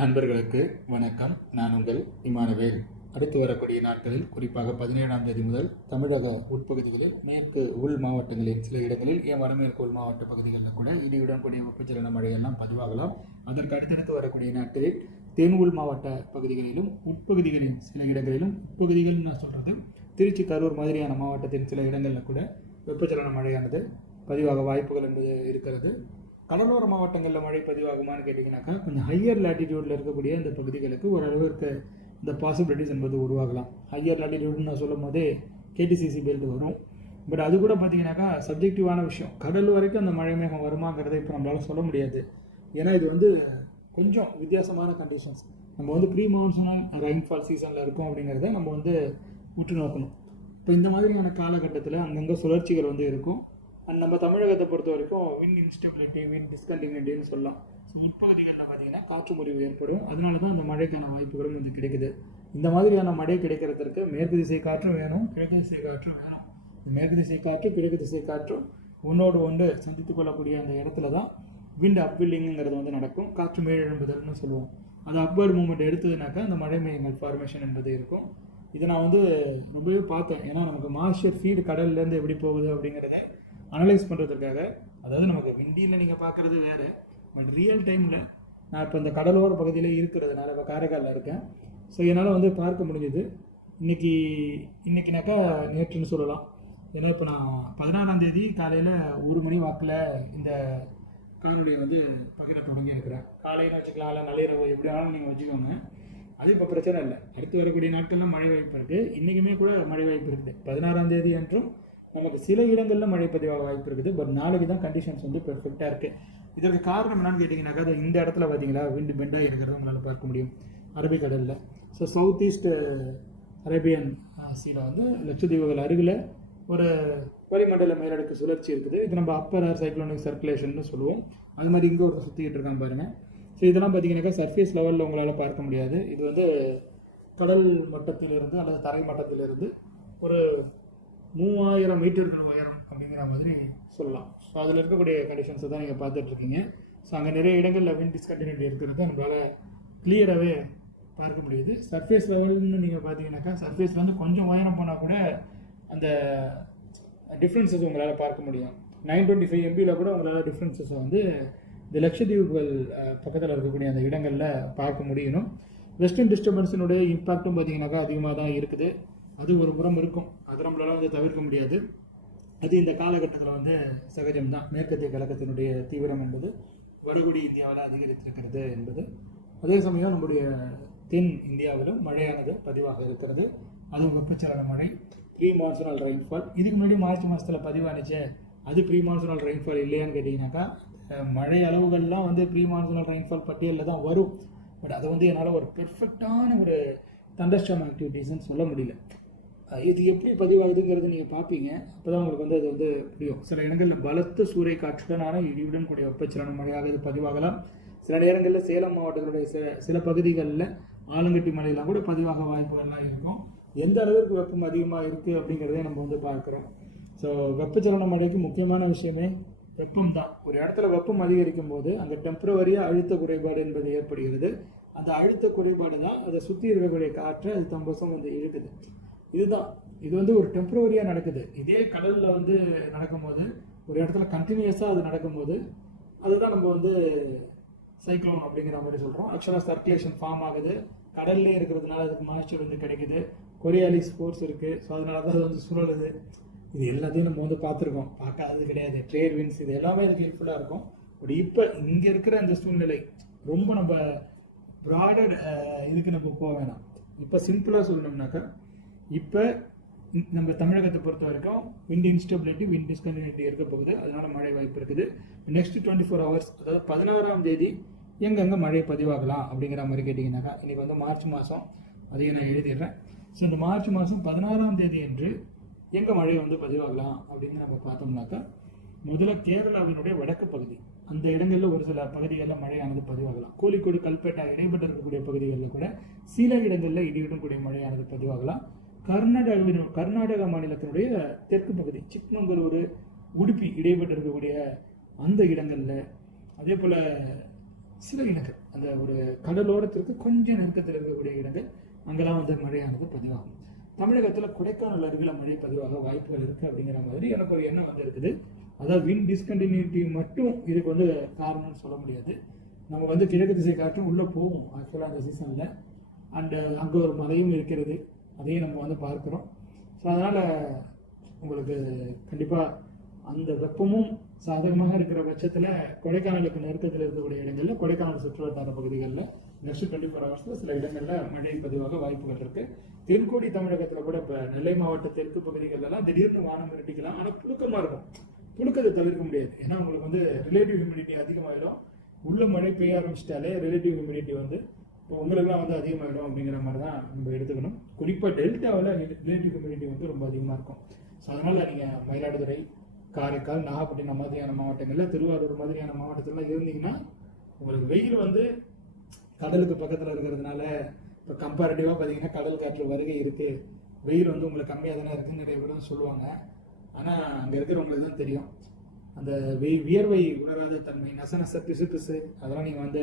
நண்பர்களுக்கு வணக்கம். நான் உங்கள் இமானுவேல். அடுத்து வரக்கூடிய நாட்களில் குறிப்பாக 17ஆம் தேதி முதல் தமிழக உட்பகுதிகளில் மேற்கு உள் மாவட்டங்களில் சில இடங்களில் வடமேற்கு உள் மாவட்ட பகுதிகளில் கூட இடியுடன் கூடிய வெப்பச்சலன மழையெல்லாம் பதிவாகலாம். அதற்கு அடுத்தடுத்து வரக்கூடிய நாட்களில் தென் உள் மாவட்ட பகுதிகளிலும் உட்பகுதிகளின் சில இடங்களிலும், உட்பகுதிகள் நான் சொல்கிறது திருச்சி, கரூர் மாதிரியான மாவட்டத்தின் சில இடங்களில் கூட வெப்பச்சலன மழையானது பதிவாக வாய்ப்புகள் என்பது இருக்கிறது. கடலோர மாவட்டங்களில் மழை பதிவாகுமான்னு கேட்டிங்கனாக்கா, கொஞ்சம் ஹையர் லேட்டிடியூடில் இருக்கக்கூடிய இந்த பகுதிகளுக்கு ஓரளவுக்கு இந்த பாசிபிலிட்டிஸ் என்பது உருவாகலாம். ஹையர் லேட்டிடியூட்னு நான் சொல்லும் போதே கேடிசிசி பெல்ட் வரும். பட் அது கூட பார்த்தீங்கன்னாக்கா சப்ஜெக்டிவான விஷயம். கடல் வரைக்கும் அந்த மழை மேகம் வருமாங்கிறத இப்போ நம்மளால சொல்ல முடியாது. ஏன்னா இது கொஞ்சம் வித்தியாசமான கண்டிஷன்ஸ். நம்ம ப்ரீ மான்சூனல் ரெயின்ஃபால் சீசனில் இருக்கும் அப்படிங்கிறத நம்ம உற்று நோக்கணும். இப்போ இந்த மாதிரியான காலகட்டத்தில் அங்கங்கே சுழற்சிகள் இருக்கும். அண்ட் நம்ம தமிழகத்தை பொறுத்த வரைக்கும் விண்ட் இன்ஸ்டெபிலிட்டி, விண்ட் டிஸ்கண்டினியூட்டின்னு சொல்லலாம். ஸோ உட்பகுதிகளில் பார்த்தீங்கன்னா காற்று முறிவு ஏற்படும். அதனால தான் அந்த மழைக்கான வாய்ப்புகளும் கிடைக்குது. இந்த மாதிரியான மழை கிடைக்கிறதுக்கு மேற்கு திசை காற்றும் வேணும், கிழக்கு திசை காற்றும் வேணும். மேற்கு திசை காற்று, கிழக்கு திசை காற்றும் ஒன்றோடு ஒன்று சந்தித்து கொள்ளக்கூடிய அந்த இடத்துல தான் விண்ட் அப்வில்லிங்கிறது நடக்கும். காற்று மேல் எழும்புதல்னு சொல்லுவோம். அது அப்வர்ட் மூவ்மெண்ட் எடுத்ததுனாக்கா அந்த மழை மேகங்கள் ஃபார்மேஷன் என்பது இருக்கும். இதை நான் ரொம்பவே பார்த்தேன். ஏன்னா நமக்கு மாய்ஸ்சர் ஃபீடு கடல்லேருந்து எப்படி போகுது அப்படிங்கிறத அனலைஸ் பண்ணுறதுக்காக. அதாவது நமக்கு விண்டியில் நீங்கள் பார்க்குறது வேறு, பட் ரியல் டைமில் நான் இப்போ இந்த கடலோர பகுதியில் இருக்கிறதுனால இப்போ காரைக்காலில் இருக்கேன். ஸோ என்னால் பார்க்க முடிஞ்சுது. இன்றைக்கினாக்கா நேற்றுன்னு சொல்லலாம். ஏன்னா இப்போ நான் 16ஆம் தேதி காலையில் 1 மணி வாக்கில் இந்த காணொலியை பகிர தொடங்கி இருக்கிறேன். காலையில் வச்சுக்கலாம், இல்லை நள்ளிரவு, எப்படி வேணாலும் நீங்கள் வச்சுக்கோங்க. அது இப்போ பிரச்சனை இல்லை. அடுத்து வரக்கூடிய நாட்களில் மழை வாய்ப்பு இருக்குது. இன்றைக்குமே கூட மழை வாய்ப்பு இருக்குது. 16ஆம் தேதி அன்றும் நமக்கு சில இடங்களில் மழை பதிவாக வாய்ப்பு இருக்குது. பட் நாளைக்கு தான் கண்டிஷன்ஸ் பெர்ஃபெக்டாக இருக்குது. இதற்கு காரணம் என்னன்னு கேட்டிங்கனாக்கா, அது இந்த இடத்துல பார்த்தீங்களா விண்டு பெண்டாக இருக்கிறத உங்களால் பார்க்க முடியும் அரபிக்கடலில். ஸோ சவுத் ஈஸ்ட் அரேபியன் சீல லட்சத்தீவுகள் அருகில் ஒரு வளிமண்டல மேலடுக்கு சுழற்சி இருக்குது. இது நம்ம அப்பர் ஏர் சைக்ளோனிக் சர்க்குலேஷன் சொல்லுவோம். அது மாதிரி இங்கே ஒரு சுற்றிக்கிட்டு இருக்கான் பாருங்கள். ஸோ இதெல்லாம் பார்த்தீங்கன்னாக்கா சர்ஃபேஸ் லெவலில் உங்களால் பார்க்க முடியாது. இது கடல் மட்டத்திலிருந்து அல்லது தரை மட்டத்திலிருந்து ஒரு 3000 மீட்டர்கள் உயரம் அப்படிங்கிற மாதிரி சொல்லலாம். ஸோ அதில் இருக்கக்கூடிய கண்டிஷன்ஸை தான் நீங்கள் பார்த்துட்ருக்கீங்க. ஸோ அங்கே நிறைய இடங்களில் விண்ட் டிஸ்கண்டினியூட்டி இருக்கிறத நம்மளால் கிளியராகவே பார்க்க முடியுது. சர்ஃபேஸ் லெவல்னு நீங்கள் பார்த்தீங்கன்னாக்கா சர்ஃபேஸ்லேருந்து கொஞ்சம் உயரம் போனால் கூட அந்த டிஃப்ரென்சஸ் உங்களால் பார்க்க முடியும். 925 MBயில் கூட உங்களால் டிஃப்ரென்சஸை இந்த லட்சத்தீவுகள் பக்கத்தில் இருக்கக்கூடிய அந்த இடங்களில் பார்க்க முடியணும். வெஸ்டர்ன் டிஸ்டர்பன்ஸினுடைய இம்பாக்டும் பார்த்தீங்கன்னாக்கா அதிகமாக தான் இருக்குது. அது ஒரு புறம் இருக்கும். அது நம்மளால் தவிர்க்க முடியாது. அது இந்த காலகட்டத்தில் சகஜம்தான். மேற்கத்திய கழகத்தினுடைய தீவிரம் என்பது வடகுடி இந்தியாவில் அதிகரித்திருக்கிறது என்பது. அதே சமயம் நம்முடைய தென் இந்தியாவிலும் மழையானது பதிவாக இருக்கிறது. அதுவும் வெப்பச்சலன மழை, ப்ரீ மான்சூனல் ரெயின்ஃபால். இதுக்கு முன்னாடி மார்ச் மாதத்தில் பதிவானுச்சு. அது ப்ரீ மான்சூனல் ரெயின்ஃபால் இல்லையான்னு கேட்டிங்கனாக்கா, மழை அளவுகள்லாம் ப்ரீ மான்சூனல் ரெயின்ஃபால் பட்டியலில் தான் வரும். பட் அதை என்னால் ஒரு பெர்ஃபெக்டான ஒரு தண்டர்ஸ்டார்ம் ஆக்டிவிட்டீஸ்ன்னு சொல்ல முடியல. இது எப்படி பதிவாகுதுங்கிறது நீங்கள் பார்ப்பீங்க. அப்போ தான் உங்களுக்கு அது புரியும். சில இடங்களில் பலத்த சூறை காற்றுடனான இடியுடன் கூடிய வெப்பச்சலன மழையாக இது பதிவாகலாம். சில நேரங்களில் சேலம் மாவட்டத்தினுடைய சில பகுதிகளில் ஆலங்கட்டி மழையெல்லாம் கூட பதிவாக வாய்ப்புகள்லாம் இருக்கும். எந்த அளவிற்கு வெப்பம் அதிகமாக இருக்குது அப்படிங்கிறதே நம்ம பார்க்குறோம். ஸோ வெப்பச்சலன மழைக்கு முக்கியமான விஷயமே வெப்பம் தான். ஒரு இடத்துல வெப்பம் அதிகரிக்கும் போது அங்கே டெம்பரவரியாக அழுத்த குறைபாடு என்பது ஏற்படுகிறது. அந்த அழுத்த குறைபாடு தான் அதை சுற்றி இருக்கக்கூடிய காற்றை அது தம்பசம் இழுக்குது. இதுதான் இது ஒரு டெம்பரவரியாக நடக்குது. இதே கடலில் நடக்கும்போது, ஒரு இடத்துல கண்டினியூஸாக அது நடக்கும்போது அதுதான் நம்ம சைக்ளோன் அப்படிங்கிற மாதிரி சொல்கிறோம். ஆக்சுவலாக சர்க்குலேஷன் ஃபார்ம் ஆகுது. கடல்லே இருக்கிறதுனால அதுக்கு மாய்ஸ்சர் கிடைக்குது. கொரியாலிஸ் ஃபோர்ஸ் இருக்குது. ஸோ அதனால தான் அது சுழலுது. இது எல்லாத்தையும் நம்ம பார்த்துருக்கோம். பார்க்காதது கிடையாது. ட்ரேட் வின்ஸ் இது எல்லாமே அதுக்கு ஹெல்ப்ஃபுல்லாக இருக்கும். பட் இப்போ இங்கே இருக்கிற அந்த சூழ்நிலை ரொம்ப நம்ம ப்ராடட் இதுக்கு நம்ம போக வேணாம். இப்போ சிம்பிளாக சொல்லணும்னாக்கா, இப்போ நம்ம தமிழகத்தை பொறுத்த வரைக்கும் விண்ட் இன்ஸ்டபிலிட்டி, விண்ட் டிஸ்கண்டினியூட்டி இருக்க போகுது. அதனால் மழை வாய்ப்பு இருக்குது. நெக்ஸ்ட் 24 ஹவர்ஸ், அதாவது 16ஆம் தேதி எங்கெங்கே மழை பதிவாகலாம் அப்படிங்கிற மாதிரி கேட்டிங்கனாக்கா, இன்றைக்கி மார்ச் மாதம், அதையும் நான் எழுதிடுறேன். ஸோ இந்த மார்ச் மாதம் 16ஆம் தேதி என்று எங்கே மழை பதிவாகலாம் அப்படின்னு நம்ம பார்த்தோம்னாக்கா, முதல்ல கேரளாவினுடைய வடக்கு பகுதி, அந்த இடங்களில் ஒரு சில பகுதிகளில் மழையானது பதிவாகலாம். கோழிக்கோடு, கல்பேட்டா இடைப்பட்டு இருக்கக்கூடிய பகுதிகளில் கூட சில இடங்களில் இடியுடன் கூடிய மழையானது பதிவாகலாம். கர்நாடக மாநிலத்தினுடைய தெற்கு பகுதி, சிக்மங்களூர், உடுப்பி இடைப்பட்டு இருக்கக்கூடிய அந்த இடங்களில், அதே போல் சில இடங்கள் அந்த ஒரு கடலோரத்திற்கு கொஞ்சம் நெருக்கத்தில் இருக்கக்கூடிய இடங்கள் அங்கெல்லாம் வந்து மழையானது பதிவாகும். தமிழகத்தில் கொடைக்கானல் அருகில் மழை பதிவாக வாய்ப்புகள் இருக்குது அப்படிங்கிற மாதிரி எனக்கு ஒரு எண்ணம் வந்து இருக்குது. அதாவது வின் டிஸ்கண்டினியூட்டி மட்டும் இதுக்கு வந்து காரணம்னு சொல்ல முடியாது. நம்ம வந்து கிழக்கு திசை காற்றும் உள்ளே போவோம் ஆக்சுவலாக அந்த சீசனில். அண்டு அங்கே ஒரு மலையும் இருக்கிறது, அதையும் நம்ம வந்து பார்க்குறோம். ஸோ அதனால் உங்களுக்கு கண்டிப்பாக அந்த வெப்பமும் சாதகமாக இருக்கிற பட்சத்தில் கொடைக்கானலுக்கு நெருக்கத்தில் இருக்கக்கூடிய இடங்களில், கொடைக்கானல் சுற்றுவட்டார பகுதிகளில் நெக்ஸ்ட் 24 ஹவர்ஸில் சில இடங்களில் மழை பதிவாக வாய்ப்புகள் இருக்குது. தென்கோடி தமிழகத்தில் கூட இப்போ நெல்லை மாவட்ட தெற்கு பகுதிகளெல்லாம் திடீர்னு வானம் இருட்டிக்கலாம். ஆனால் புழுக்கமாக இருக்கும். புழுக்கத்தை தவிர்க்க முடியாது. ஏன்னா உங்களுக்கு வந்து ரிலேட்டிவ் ஹியூமிடிட்டி அதிகமாகிடும். உள்ள மழை பெய்ய ஆரம்பிச்சிட்டாலே ரிலேட்டிவ் ஹியூமிடிட்டி வந்து இப்போ உங்களுக்குலாம் வந்து அதிகமாகிடும் அப்படிங்கிற மாதிரி தான் நம்ம எடுத்துக்கணும். குறிப்பாக டெல்டாவில் ரிலேட்டிவ் ஹியூமிடிட்டி வந்து ரொம்ப அதிகமாக இருக்கும். ஸோ அதனால் நீங்கள் மயிலாடுதுறை, காரைக்கால், நாகப்பட்டினம் மாதிரியான மாவட்டங்களில், திருவாரூர் மாதிரியான மாவட்டத்திலலாம் இருந்தீங்கன்னா உங்களுக்கு வெயில் வந்து கடலுக்கு பக்கத்தில் இருக்கிறதுனால இப்போ கம்பேரிட்டிவாக பார்த்தீங்கன்னா கடல் காற்று வருகை இருக்குது, வெயில் வந்து உங்களுக்கு கம்மியாக தானே இருக்குதுன்னு நிறைய பேர் சொல்லுவாங்க. ஆனால் அங்கே இருக்கிறவங்களுக்கு தான் தெரியும் அந்த வியர்வை உணராத தன்மை, நச பிசு பிசு அதெல்லாம் நீங்கள் வந்து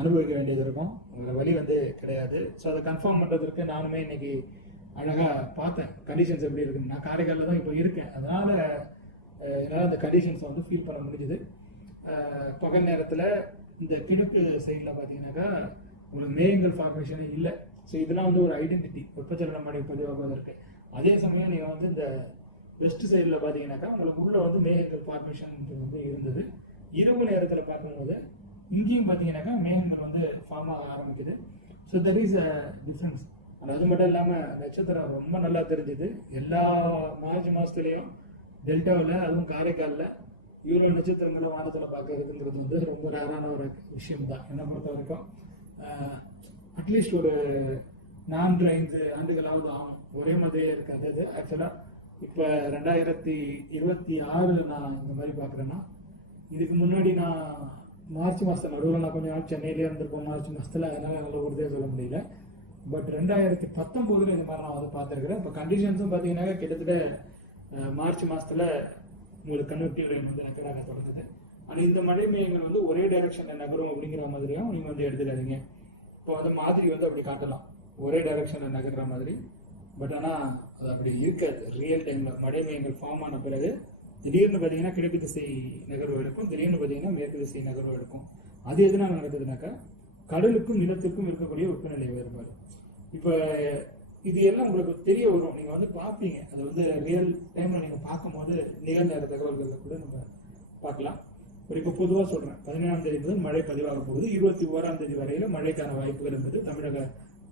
அனுபவிக்க வேண்டியது இருக்கும். உங்களை வழி வந்து கிடையாது. ஸோ அதை கன்ஃபார்ம் பண்ணுறதுக்கு நானுமே இன்னைக்கு அழகாக பார்த்தேன் கண்டிஷன்ஸ் எப்படி இருக்குன்னு. நான் காரைக்காலில் தான் இப்போ இருக்கேன். அதனால் என்னால் அந்த கண்டிஷன்ஸை வந்து ஃபீல் பண்ண முடிஞ்சுது. பகல் நேரத்தில் இந்த கிழக்கு சைடில் பார்த்தீங்கன்னாக்கா உங்களுக்கு மேகங்கள் ஃபார்மேஷனே இல்லை. ஸோ இதெல்லாம் வந்து ஒரு ஐடென்டிட்டி வெப்பச்சலன மழை பதிவாகுவதற்கு. அதே சமயம் நீங்கள் வந்து இந்த வெஸ்ட் சைடில் பார்த்தீங்கன்னாக்கா உங்களுக்கு உள்ள வந்து மேகங்கள் ஃபார்மேஷன் வந்து இருந்தது. இரவு நேரத்தில் பார்க்கும்போது இங்கேயும் பார்த்தீங்கன்னாக்கா மேகங்கள் வந்து ஃபார்ம் ஆக ஆரம்பிக்குது. So that is a difference. அது மட்டும் இல்லாமல் நட்சத்திரம் ரொம்ப நல்லா தெரிஞ்சுது. எல்லா மார்ச் மாதத்துலேயும் டெல்டாவில், அதுவும் காரைக்காலில் இவ்வளோ நட்சத்திரங்களை வானத்தில் பார்க்கறதுங்கிறது வந்து ரொம்ப ரேரான ஒரு விஷயம் தான் என்னை பொறுத்த வரைக்கும். அட்லீஸ்ட் ஒரு 4-5 ஆண்டுகளாவது ஆகும். ஒரே மாதிரியே இருக்காது. அது ஆக்சுவலாக இப்போ 2026 நான் இந்த மாதிரி பார்க்குறேன்னா, இதுக்கு முன்னாடி நான் மார்ச் மாதத்தில் நடுவில் நான் கொஞ்சம் நாள் சென்னையிலே இருந்திருப்போம் மார்ச் மாதத்தில். அதனால் நல்ல உறுதியாக சொல்ல முடியல. பட் 2019 இந்த மாதிரி நான் வந்து பார்த்துருக்குறேன். இப்போ கண்டிஷன்ஸும் பார்த்தீங்கன்னா கிட்டத்தட்ட மார்ச் மாதத்தில் உங்களுக்கு கன்வெக்டிவ் ரெயின் வந்து நகராக தொடங்குது. ஆனால் இந்த மழை மேகங்கள் வந்து ஒரே டைரக்ஷனில் நகரும் அப்படிங்கிற மாதிரியும் நீங்கள் வந்து எடுத்துக்காதீங்க. இப்போ வந்து மாதிரி வந்து அப்படி காட்டலாம் ஒரே டைரக்ஷனில் நகர்ற மாதிரி. பட் ஆனால் அது அப்படி இருக்காது. ரியல் டைமில் மழை மேகங்கள் ஃபார்ம் ஆன பிறகு திடீர்னு பார்த்தீங்கன்னா கிழக்கு திசை நகர்வு எடுக்கும், திடீர்னு பார்த்தீங்கன்னா மேற்கு திசை நகர்வு எடுக்கும். அது எதனால் நடக்குதுனாக்கா கடலுக்கும் நிலத்துக்கும் இருக்கக்கூடிய வெப்பநிலை வேறுபாடு. இப்போ இது எல்லாம் உங்களுக்கு தெரிய வரும். நீங்கள் வந்து பார்ப்பீங்க. அது வந்து ரியல் டைமில் நீங்கள் பார்க்கும்போது நிகழ்நேர தகவல்களில் கூட நம்ம பார்க்கலாம். இப்போ பொதுவாக சொல்கிறேன், 17ஆம் தேதி முதல் மழை பதிவாக போகுது. 21ஆம் தேதி வரையில் மழைக்கான வாய்ப்புகள் என்பது தமிழக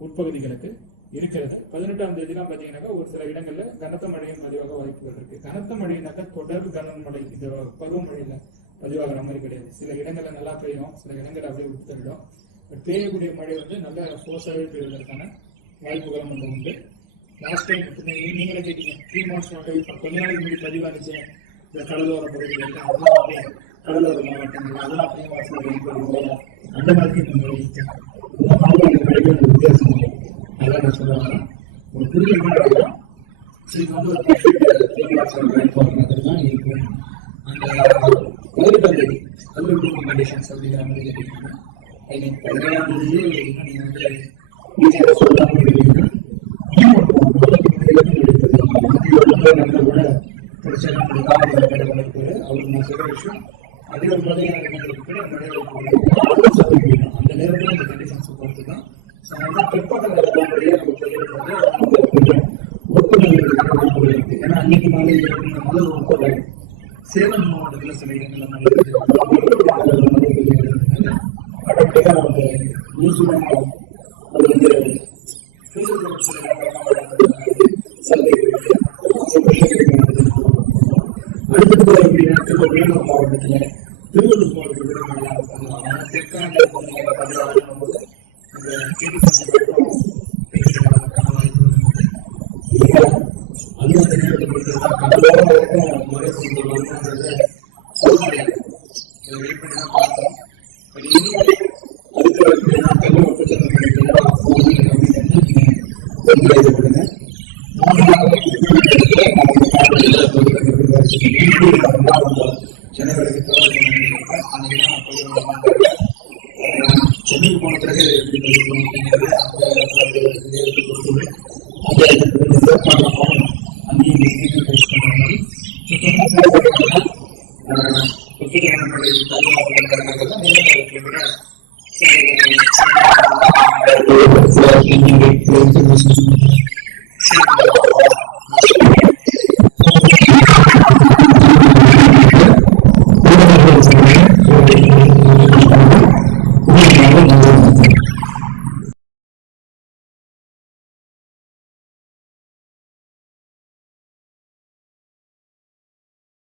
உட்பகுதிகளுக்கு இருக்கிறது. 18ஆம் தேதிலாம் பார்த்தீங்கன்னாக்கா ஒரு சில இடங்களில் கனத்த மழையும் பதிவாக வாய்ப்புகள் இருக்குது. கனத்த மழைனாக்கா தொடர் கனமழை, இந்த பருவமழையில் பதிவாகிற மாதிரி கிடையாது. சில இடங்களில் நல்லா பெய்யும், சில இடங்கள் அப்படியே விட்டுத்தரிடும். பெய்யக்கூடிய மழை வந்து நல்ல ஃபோர்ஸாகவே பெய்வதற்கான வாய்ப்புகளும் வந்து உண்டு. லாஸ்ட் டைம் நீங்களே கேட்டீங்க 3 months மட்டும் இப்போ கொஞ்ச நாளைக்கு முன்னாடி பதிவானிச்சு இந்த கடலோர பகுதிகள் அதெல்லாம் கடலோர மாவட்டங்கள் அதெல்லாம் அப்படியே வாசல் அந்த மாதிரி இந்த மொழி வித்தியாசம். அதான் நான் சொல்லுவாங்க ஒரு புதிய இது வந்து ஒரு தான் இருக்கும். அந்த 15ஆம் தேதி கண்டிஷன்ஸ் அப்படிங்கிற மாதிரி கேட்டீங்கன்னா 17ஆம் தேதியே நீங்கள் வந்து கூட பிரச்சனை அவருக்கு நான் சொல்ற விஷயம் அதே ஒரு மழையாக அந்த நேரத்தில் அந்த கண்டிஷன்ஸ் பொறுத்து தான். ஏன்னா அன்னைக்கு மாலை நல்ல ஒப்பந்தம் சேலம் மாவட்டத்தில் சில இடங்கள்ல ஆட்டோமேட்டிக்காக அவங்க நியூசிலாந்து அது வந்து அடுத்தது அப்படின்னா வேலூர் மாவட்டத்தில் திருவள்ளூர் மாவட்டத்தில் தெற்கான போது அது அந்த நேரத்தை பொறுத்ததான் கடலோரம் மழை செய்வது சோதனை வெயிட் பண்ணி தான் பார்த்தோம். Chennai Thank you.